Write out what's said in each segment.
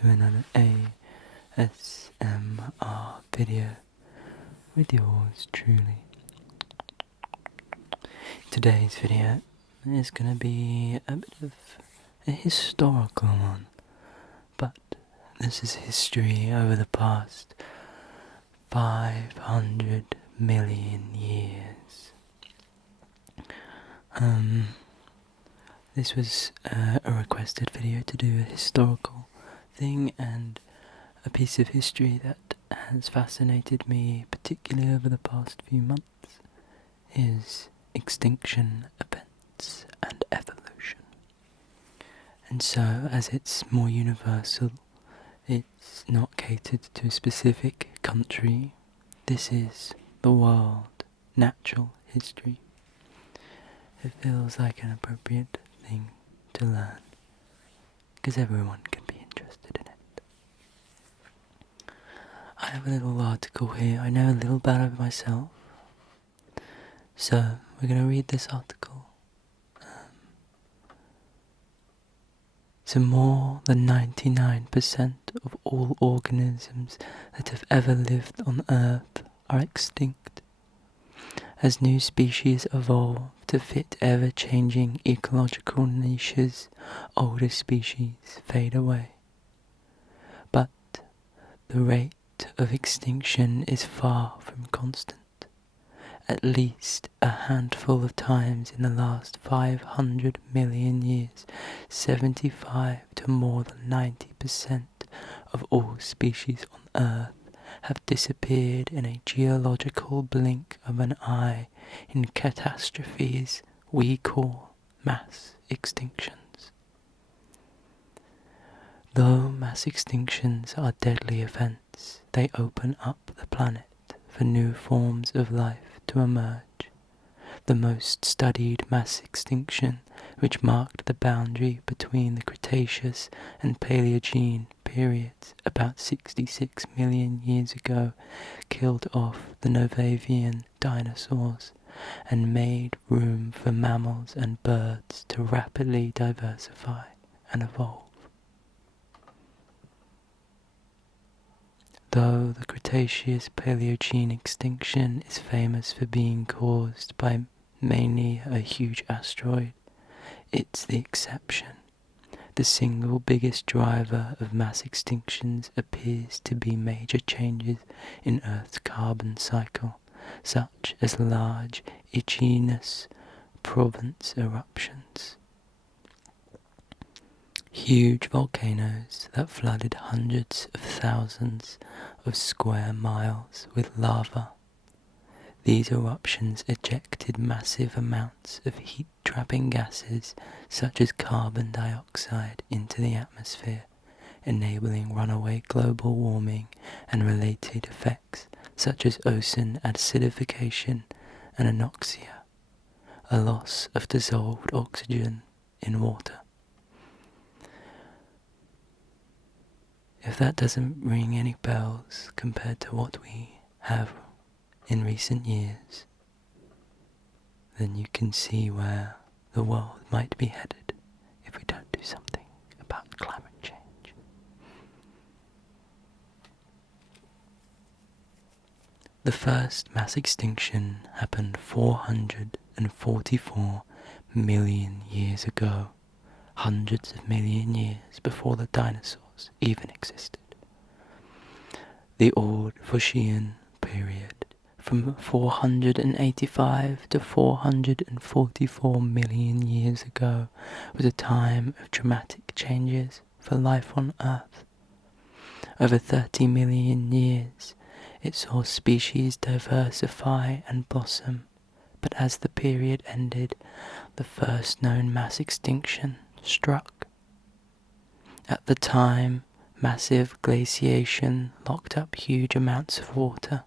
to another ASMR video with yours truly. Today's video is going to be a bit of a historical one, but this is history over the past 500 million years. This was a requested video to do a historical thing, and a piece of history that has fascinated me, particularly over the past few months, is extinction events and evolution. And so, as it's more universal, it's not catered to a specific country. This is the world, natural history. It feels like an appropriate thing to learn, because everyone can be interested in it. I have a little article here. I know a little about it myself, so we're going to read this article. So more than 99% of all organisms that have ever lived on Earth are extinct. As new species evolve to fit ever-changing ecological niches, older species fade away. But the rate of extinction is far from constant. At least a handful of times in the last 500 million years, 75 to more than 90% of all species on Earth have disappeared in a geological blink of an eye in catastrophes we call mass extinctions. Though mass extinctions are deadly events, they open up the planet for new forms of life to emerge. The most studied mass extinction, which marked the boundary between the Cretaceous and Paleogene periods about 66 million years ago, killed off the Novavian dinosaurs and made room for mammals and birds to rapidly diversify and evolve. Though the Cretaceous-Paleogene extinction is famous for being caused by mainly a huge asteroid, it's the exception. The single biggest driver of mass extinctions appears to be major changes in Earth's carbon cycle, such as large igneous province eruptions. Huge volcanoes that flooded hundreds of thousands of square miles with lava. These eruptions ejected massive amounts of heat-trapping gases such as carbon dioxide into the atmosphere, enabling runaway global warming and related effects such as ocean acidification and anoxia, a loss of dissolved oxygen in water. If that doesn't ring any bells compared to what we have in recent years, then you can see where the world might be headed if we don't do something about climate change. The first mass extinction happened 444 million years ago, hundreds of million years before the dinosaurs even existed. The Ordovician period, from 485 to 444 million years ago, was a time of dramatic changes for life on Earth. Over 30 million years, it saw species diversify and blossom, but as the period ended, the first known mass extinction struck. At the time, massive glaciation locked up huge amounts of water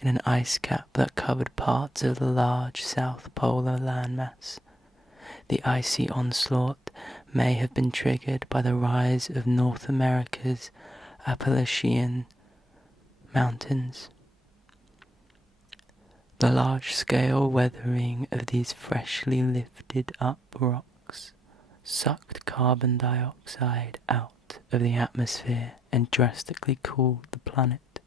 in an ice cap that covered parts of the large South Polar landmass. The icy onslaught may have been triggered by the rise of North America's Appalachian Mountains. The large-scale weathering of these freshly lifted up rocks sucked carbon dioxide out out of the atmosphere and drastically cooled the planet.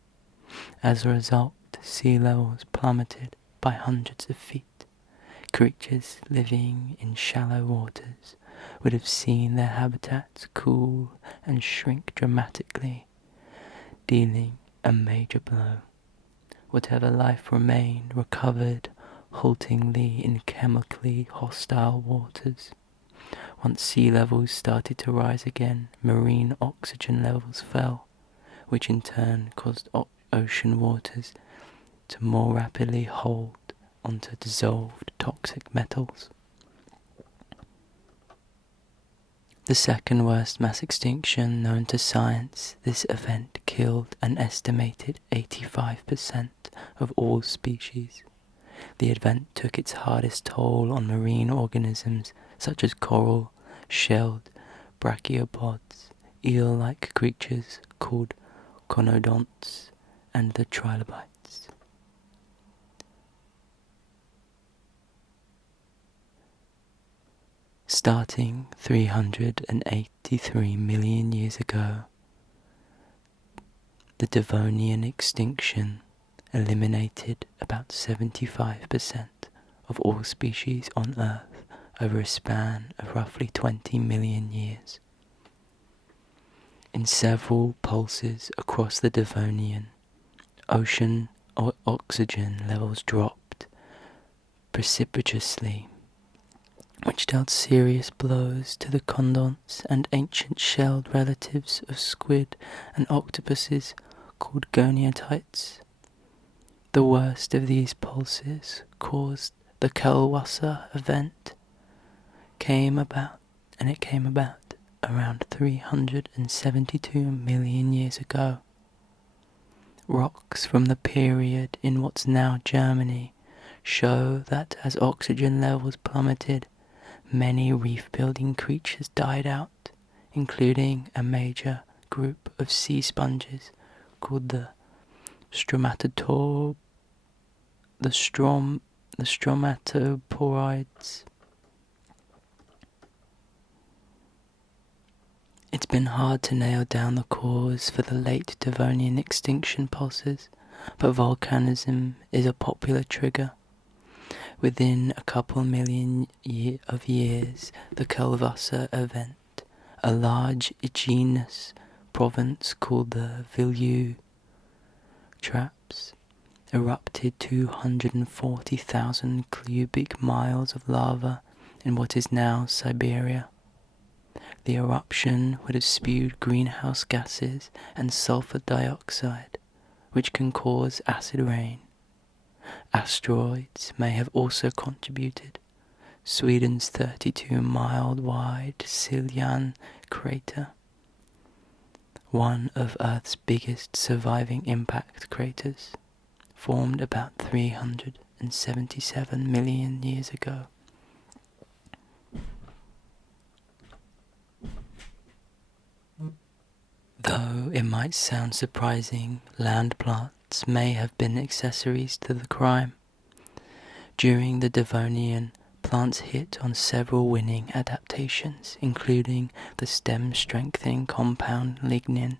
As a result, sea levels plummeted by hundreds of feet. Creatures living in shallow waters would have seen their habitats cool and shrink dramatically, dealing a major blow. Whatever life remained recovered haltingly in chemically hostile waters. Once sea levels started to rise again, marine oxygen levels fell, which in turn caused ocean waters to more rapidly hold onto dissolved toxic metals. The second worst mass extinction known to science, this event killed an estimated 85% of all species. The event took its hardest toll on marine organisms such as coral, shelled brachiopods, eel-like creatures called conodonts, and the trilobites. Starting 383 million years ago, the Devonian extinction eliminated about 75% of all species on Earth over a span of roughly 20 million years. In several pulses across the Devonian, ocean oxygen levels dropped precipitously, which dealt serious blows to the conodonts and ancient shelled relatives of squid and octopuses called goniotites. The worst of these pulses caused the Kelwasser event. It came about around 372 million years ago. Rocks from the period in what's now Germany show that as oxygen levels plummeted, many reef-building creatures died out, including a major group of sea sponges called the stromatoporids. It's been hard to nail down the cause for the late Devonian extinction pulses, but volcanism is a popular trigger. Within a couple million of years, the Kelwasser event, a large igneous province called the Viljoen Traps, erupted 240,000 cubic miles of lava in what is now Siberia. The eruption would have spewed greenhouse gases and sulfur dioxide, which can cause acid rain. Asteroids may have also contributed. Sweden's 32-mile-wide Siljan crater, one of Earth's biggest surviving impact craters, formed about 377 million years ago. Though it might sound surprising, land plants may have been accessories to the crime. During the Devonian, plants hit on several winning adaptations, including the stem-strengthening compound lignin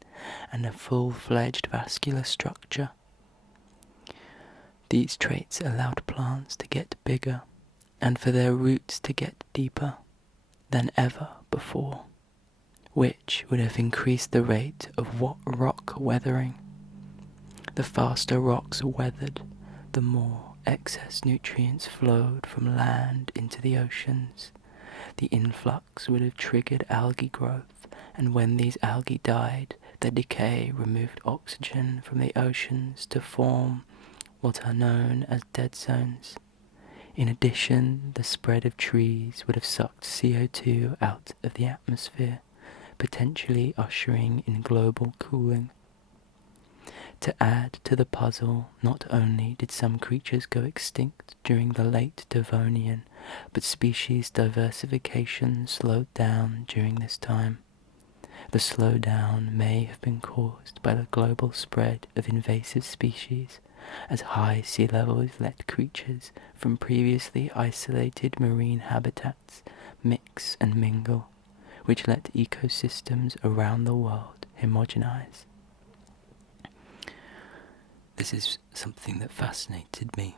and a full-fledged vascular structure. These traits allowed plants to get bigger and for their roots to get deeper than ever before, which would have increased the rate of rock weathering. The faster rocks weathered, the more excess nutrients flowed from land into the oceans. The influx would have triggered algae growth, and when these algae died, their decay removed oxygen from the oceans to form what are known as dead zones. In addition, the spread of trees would have sucked CO2 out of the atmosphere, potentially ushering in global cooling. To add to the puzzle, not only did some creatures go extinct during the late Devonian, but species diversification slowed down during this time. The slowdown may have been caused by the global spread of invasive species, as high sea levels let creatures from previously isolated marine habitats mix and mingle, which let ecosystems around the world homogenize. This is something that fascinated me.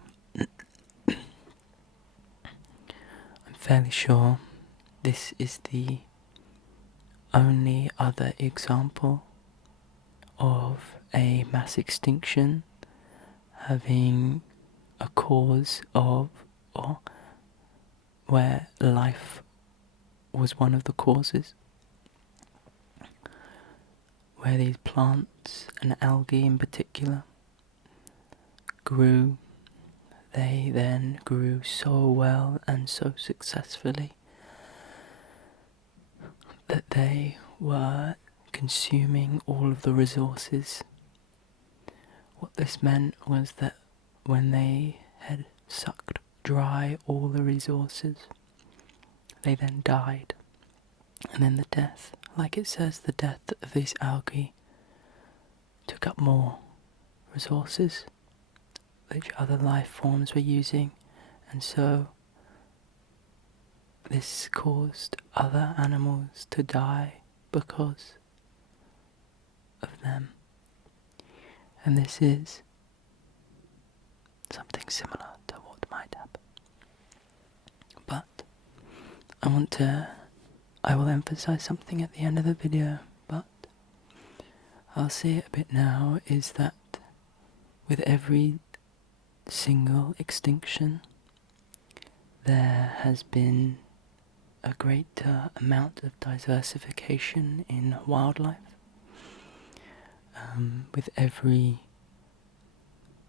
I'm fairly sure this is the only other example of a mass extinction having a cause of, or where life was one of the causes, where these plants and algae in particular grew. They then grew so well and so successfully that they were consuming all of the resources. What this meant was that when they had sucked dry all the resources, they then died. And then the death, like it says, the death of these algae took up more resources which other life forms were using, and so this caused other animals to die because of them. And this is something similar to what might happen. But I will emphasize something at the end of the video, but I'll say it a bit now, is that with every single extinction, there has been a greater amount of diversification in wildlife. With every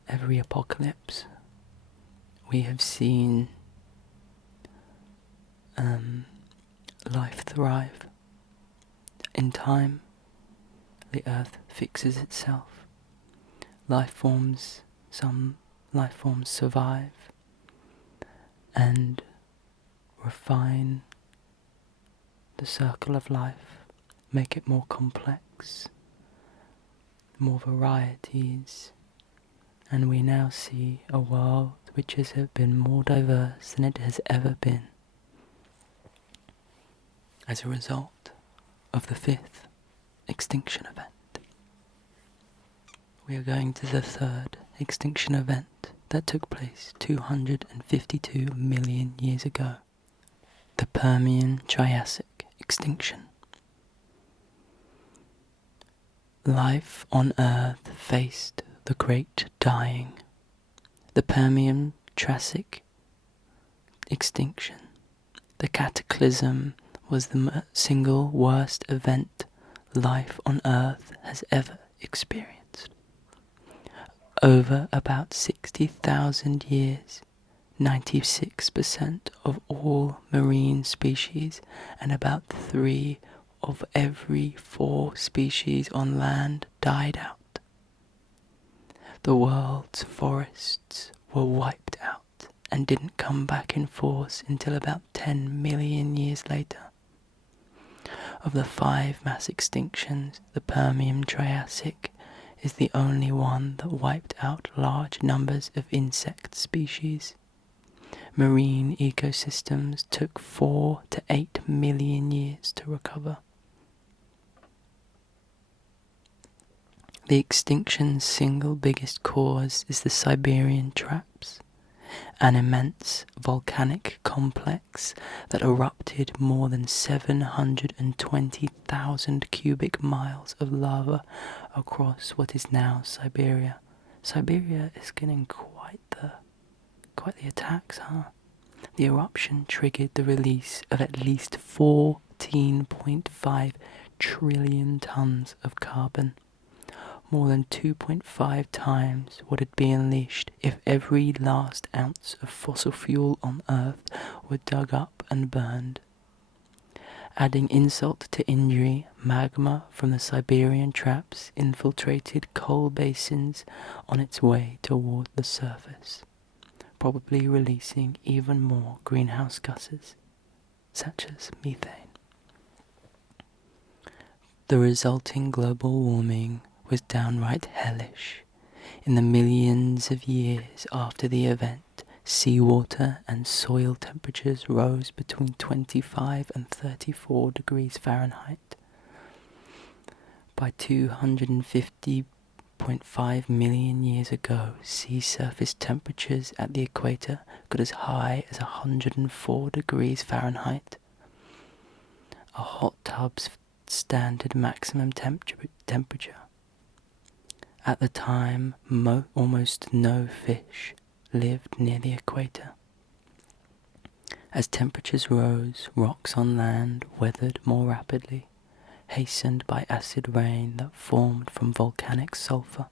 apocalypse, we have seen life thrive. In time, the earth fixes itself. Some life forms survive and refine the circle of life, make it more complex, more varieties, and we now see a world which has been more diverse than it has ever been as a result of the 5th extinction event. We are going to the 3rd extinction event that took place 252 million years ago, the Permian-Triassic extinction. Life on Earth faced the great dying. The Permian-Triassic extinction, the cataclysm, was the single worst event life on Earth has ever experienced. Over about 60,000 years, 96% of all marine species and about 3 of every 4 species on land died out. The world's forests were wiped out and didn't come back in force until about 10 million years later. Of the 5 mass extinctions, the Permian-Triassic is the only one that wiped out large numbers of insect species. Marine ecosystems took 4 to 8 million years to recover. The extinction's single biggest cause is the Siberian traps, an immense volcanic complex that erupted more than 720,000 cubic miles of lava across what is now Siberia. Siberia is getting quite the attacks, huh? The eruption triggered the release of at least 14.5 trillion tons of carbon, more than 2.5 times what had been unleashed if every last ounce of fossil fuel on Earth were dug up and burned. Adding insult to injury, magma from the Siberian traps infiltrated coal basins on its way toward the surface, probably releasing even more greenhouse gases, such as methane. The resulting global warming was downright hellish. In the millions of years after the event, Seawater and soil temperatures rose between 25 and 34 degrees Fahrenheit. By 250.5 million years ago, sea surface temperatures at the equator got as high as 104 degrees Fahrenheit. A hot tub's standard maximum temperature. At the time, almost no fish lived near the equator. As temperatures rose, rocks on land weathered more rapidly, hastened by acid rain that formed from volcanic sulfur,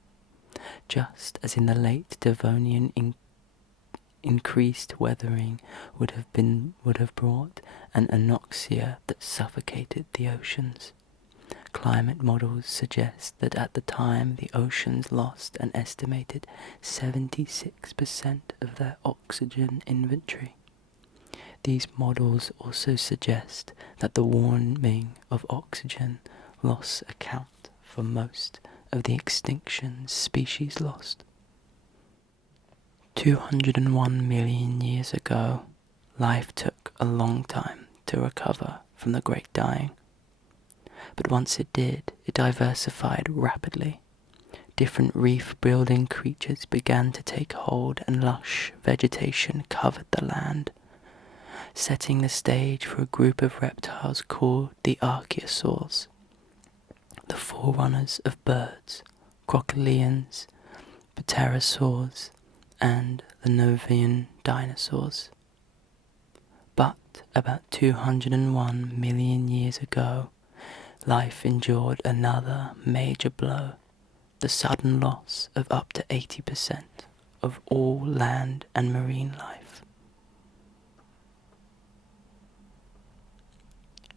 just as in the late Devonian increased weathering would have brought an anoxia that suffocated the oceans. Climate models suggest that at the time the oceans lost an estimated 76% of their oxygen inventory. These models also suggest that the warming of oxygen loss account for most of the extinction species lost. 201 million years ago, life took a long time to recover from the Great Dying. But once it did, it diversified rapidly. Different reef-building creatures began to take hold and lush vegetation covered the land, setting the stage for a group of reptiles called the archosaurs, the forerunners of birds, crocodilians, pterosaurs, and the Novian dinosaurs. But about 201 million years ago, life endured another major blow, the sudden loss of up to 80% of all land and marine life.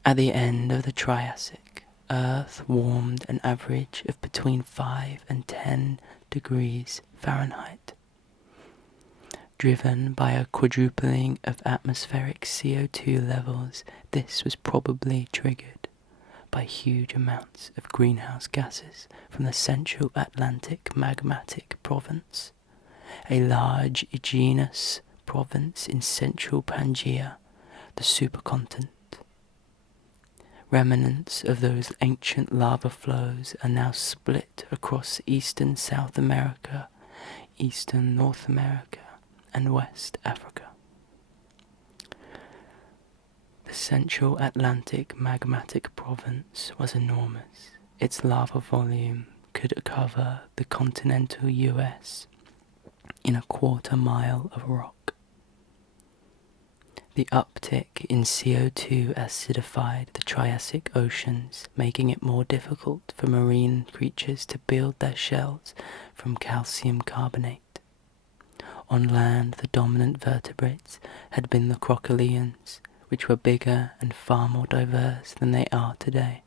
At the end of the Triassic, Earth warmed an average of between 5 and 10 degrees Fahrenheit. Driven by a quadrupling of atmospheric CO2 levels, this was probably triggered by huge amounts of greenhouse gases from the Central Atlantic Magmatic Province, a large igneous province in central Pangaea, the supercontinent. Remnants of those ancient lava flows are now split across eastern South America, eastern North America, and West Africa. The Central Atlantic Magmatic Province was enormous. Its lava volume could cover the continental US in a quarter mile of rock. The uptick in CO2 acidified the Triassic oceans, making it more difficult for marine creatures to build their shells from calcium carbonate. On land, the dominant vertebrates had been the crocodilians, which were bigger and far more diverse than they are today.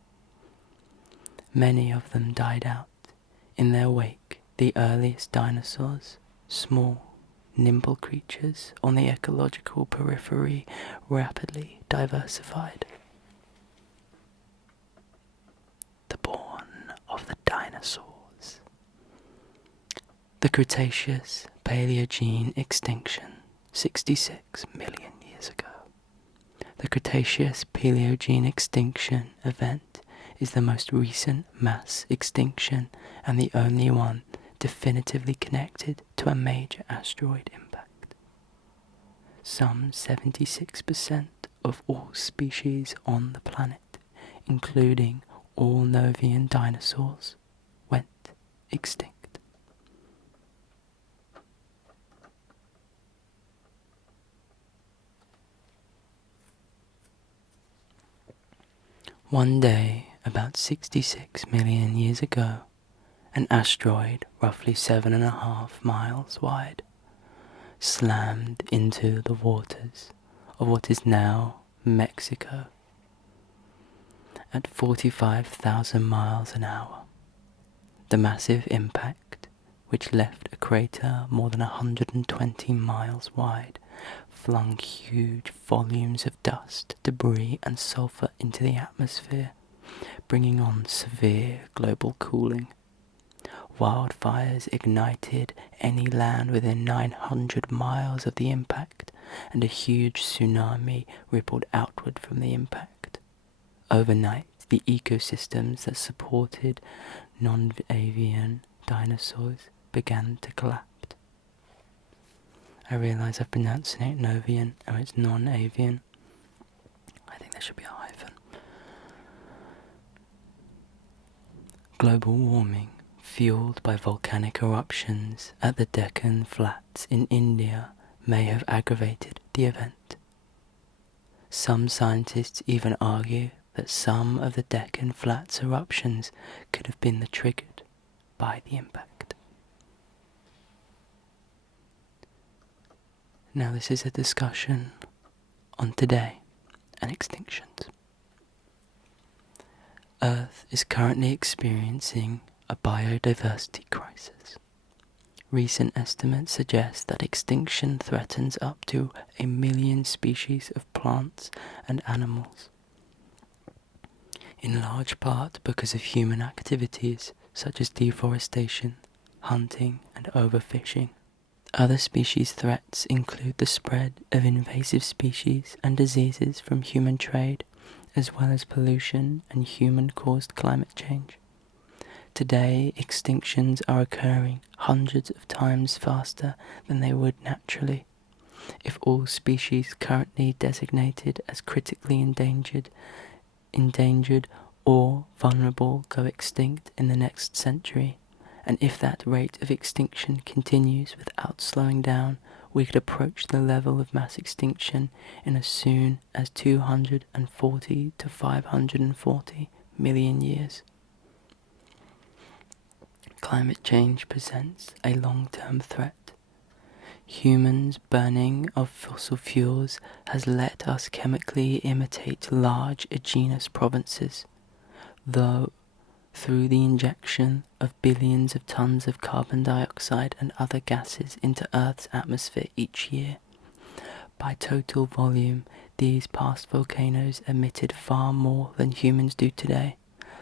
Many of them died out. In their wake, the earliest dinosaurs, small, nimble creatures on the ecological periphery, rapidly diversified. The dawn of the dinosaurs. The Cretaceous Paleogene extinction, 66 million years ago. The Cretaceous Paleogene extinction event is the most recent mass extinction and the only one definitively connected to a major asteroid impact. Some 76% of all species on the planet, including all Novian dinosaurs, went extinct. One day, about 66 million years ago, an asteroid roughly 7.5 miles wide slammed into the waters of what is now Mexico at 45,000 miles an hour. The massive impact, which left a crater more than 120 miles wide, flung huge volumes of dust, debris and sulfur into the atmosphere, bringing on severe global cooling. wildfires ignited any land within 900 miles of the impact, and a huge tsunami rippled outward from the impact. Overnight, the ecosystems that supported non-avian dinosaurs began to collapse. I realise I've pronounced it novian, and it's non-avian. I think there should be a hyphen. Global warming, fueled by volcanic eruptions at the Deccan Flats in India, may have aggravated the event. Some scientists even argue that some of the Deccan Flats eruptions could have been triggered by the impact. Now this is a discussion on today and extinctions. Earth is currently experiencing a biodiversity crisis. Recent estimates suggest that extinction threatens up to 1 million species of plants and animals, in large part because of human activities such as deforestation, hunting, and overfishing. Other species threats include the spread of invasive species and diseases from human trade, as well as pollution and human-caused climate change. Today, extinctions are occurring hundreds of times faster than they would naturally. If all species currently designated as critically endangered or vulnerable go extinct in the next century, and if that rate of extinction continues without slowing down, we could approach the level of mass extinction in as soon as 240 to 540 million years. Climate change presents a long-term threat. Humans' burning of fossil fuels has let us chemically imitate large genus provinces, though through the injection of billions of tons of carbon dioxide and other gases into Earth's atmosphere each year. By total volume, these past volcanoes emitted far more than humans do today.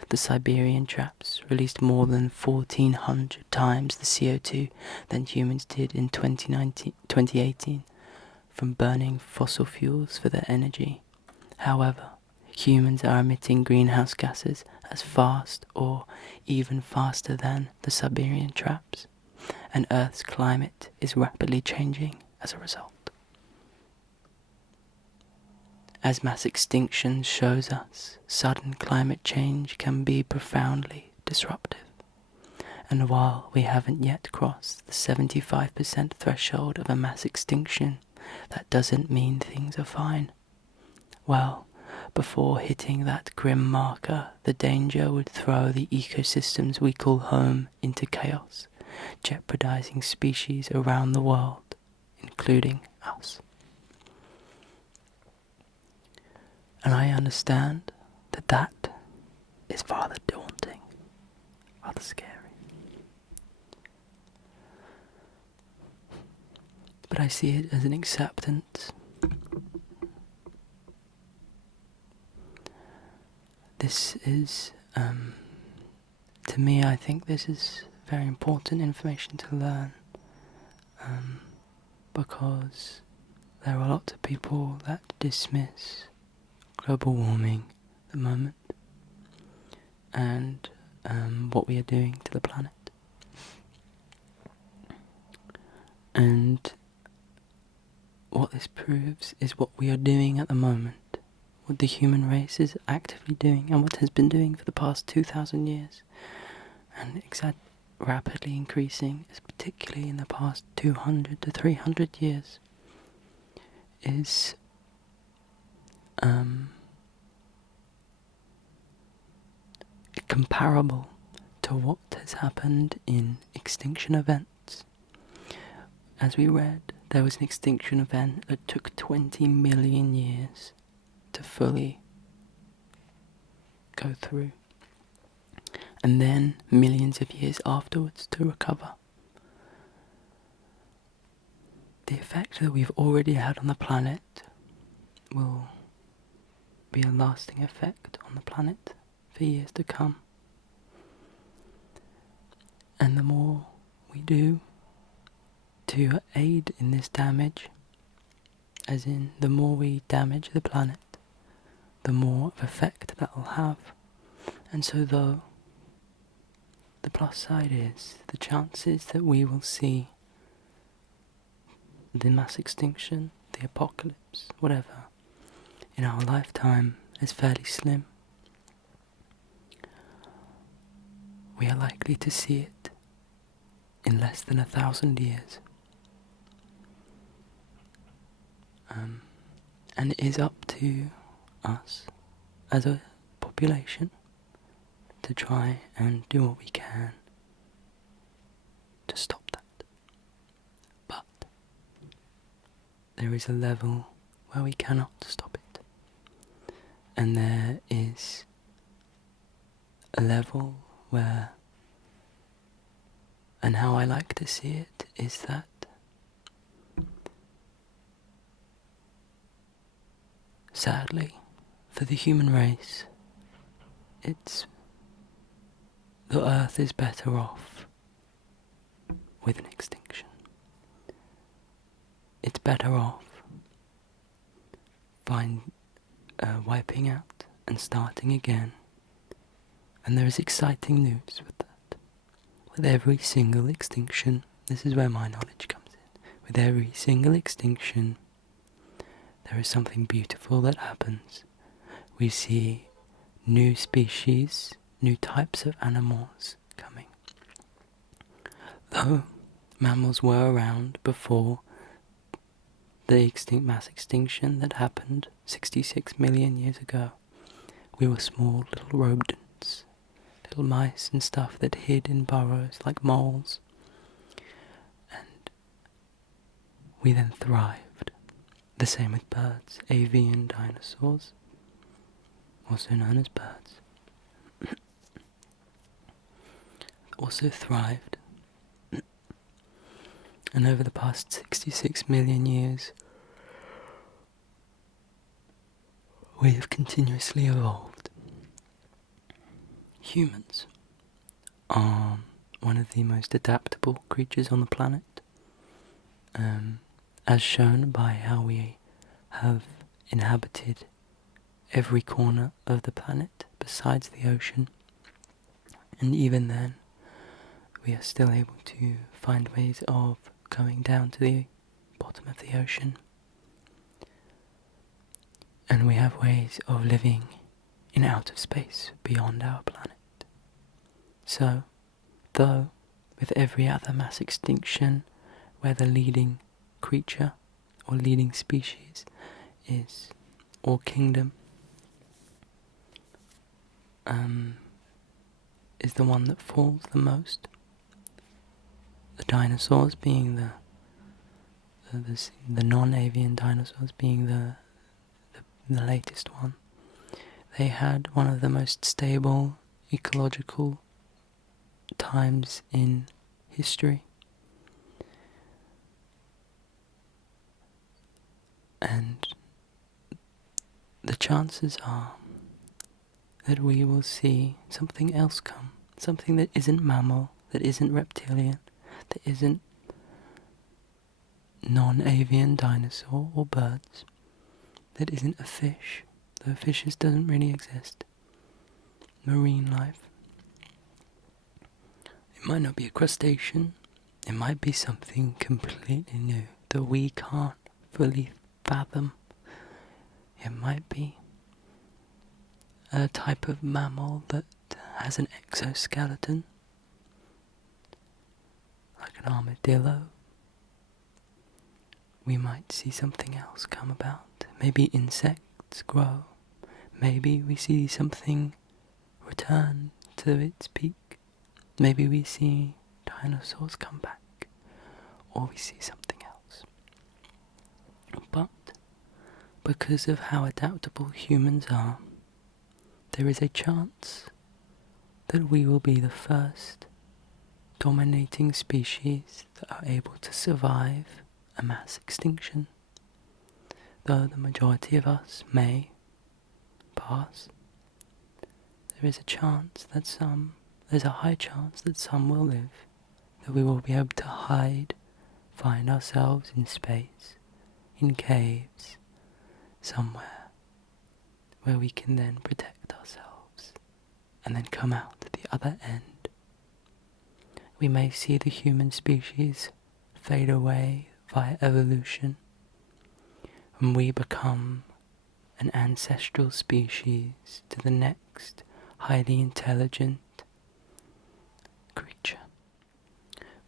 The Siberian traps released more than 1,400 times the CO2 than humans did in 2018 from burning fossil fuels for their energy. However, humans are emitting greenhouse gases as fast or even faster than the Siberian traps, and Earth's climate is rapidly changing as a result. As mass extinction shows us, sudden climate change can be profoundly disruptive. And while we haven't yet crossed the 75% threshold of a mass extinction, that doesn't mean things are fine. Well, before hitting that grim marker, the danger would throw the ecosystems we call home into chaos, jeopardizing species around the world, including us. And I understand that is rather daunting, rather scary. But I see it as an acceptance. This is, to me, I think this is very important information to learn, because there are lots of people that dismiss global warming at the moment and what we are doing to the planet. And what this proves is what we are doing at the moment, what the human race is actively doing and what has been doing for the past 2,000 years, and rapidly increasing, particularly in the past 200 to 300 years, is comparable to what has happened in extinction events. As we read, there was an extinction event that took 20 million years to fully go through, and then millions of years afterwards to recover. The effect that we've already had on the planet will be a lasting effect on the planet for years to come. And the more we do to aid in this damage, as in the more we damage the planet, the more of effect that will have. And so though the plus side is the chances that we will see the mass extinction, the apocalypse, whatever, in our lifetime is fairly slim. We are likely to see it in less than 1,000 years. And it is up to us as a population to try and do what we can to stop that. But there is a level where we cannot stop it. And there is a level where, and how I like to see it, is that sadly, for the human race, the Earth is better off with an extinction. It's better off wiping out and starting again. And there is exciting news with that. With every single extinction, this is where my knowledge comes in. With every single extinction, there is something beautiful that happens. We see new species, new types of animals coming. Though mammals were around before the mass extinction that happened 66 million years ago, we were small little rodents, little mice and stuff that hid in burrows like moles. And we then thrived. The same with birds, avian dinosaurs, also known as birds, also thrived. And over the past 66 million years, we have continuously evolved. Humans are one of the most adaptable creatures on the planet, as shown by how we have inhabited every corner of the planet besides the ocean. And even then, we are still able to find ways of going down to the bottom of the ocean. And we have ways of living in outer space beyond our planet. So, though with every other mass extinction where the leading creature or leading species is, or kingdom, is the one that falls the most, the dinosaurs being the non-avian dinosaurs being the latest one. They had one of the most stable ecological times in history. And the chances are that we will see something else come, something that isn't mammal, that isn't reptilian, that isn't non-avian dinosaur or birds, that isn't a fish, though fishes doesn't really exist. Marine life. It might not be a crustacean, it might be something completely new that we can't fully fathom. It might be a type of mammal that has an exoskeleton, like an armadillo. We might see something else come about. Maybe insects grow. Maybe we see something return to its peak. Maybe we see dinosaurs come back. Or we see something else. But because of how adaptable humans are, there is a chance that we will be the first dominating species that are able to survive a mass extinction. Though the majority of us may pass, there is a chance that there's a high chance that some will live that we will be able to find ourselves in space, in caves, somewhere where we can then protect ourselves and then come out at the other end. We may see the human species fade away via evolution, and we become an ancestral species to the next highly intelligent creature.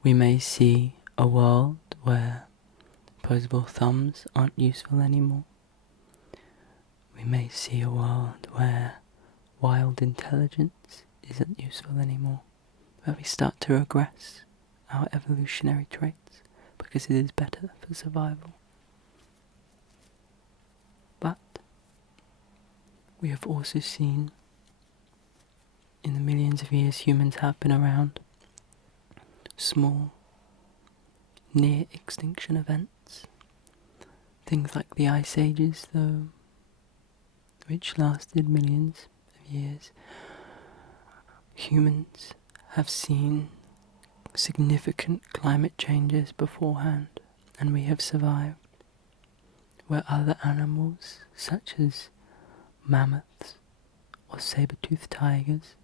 We may see a world where opposable thumbs aren't useful anymore. We may see a world where wild intelligence isn't useful anymore, where we start to regress our evolutionary traits because it is better for survival. But we have also seen, in the millions of years humans have been around, small, near extinction events. Things like the Ice Ages, though, which lasted millions of years. Humans have seen significant climate changes beforehand, and we have survived, where other animals, such as mammoths or saber-toothed tigers,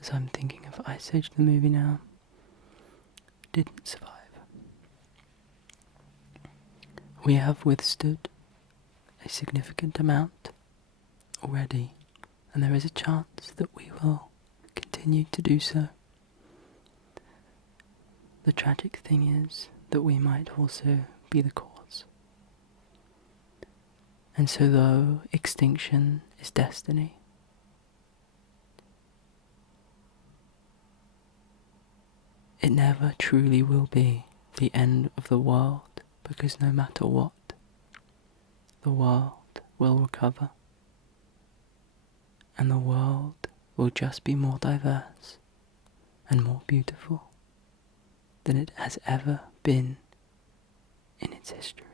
as I'm thinking of Ice Age the movie now, didn't survive. We have withstood a significant amount already, and there is a chance that we will continue to do so. The tragic thing is that we might also be the cause. And so though extinction is destiny, it never truly will be the end of the world, because no matter what, the world will recover, and the world will just be more diverse and more beautiful than it has ever been in its history.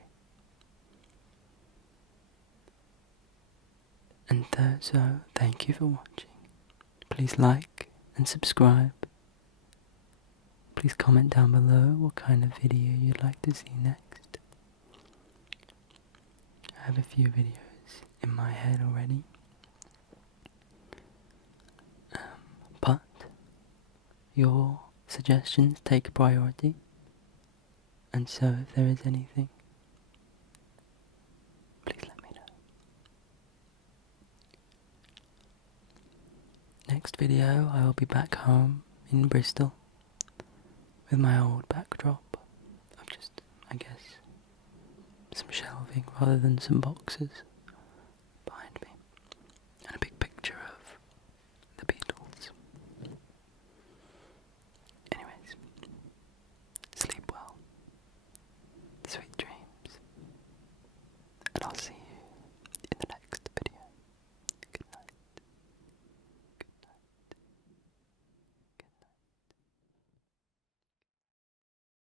And so, thank you for watching. Please like and subscribe. Please comment down below what kind of video you'd like to see next. I have a few videos in my head already. But your suggestions take priority, and so if there is anything, please let me know. Next video I will be back home in Bristol with my old backdrop of just, I guess, some shelving rather than some boxes behind me, and a big picture of the Beatles. Anyways, sleep well, sweet dreams, and I'll see you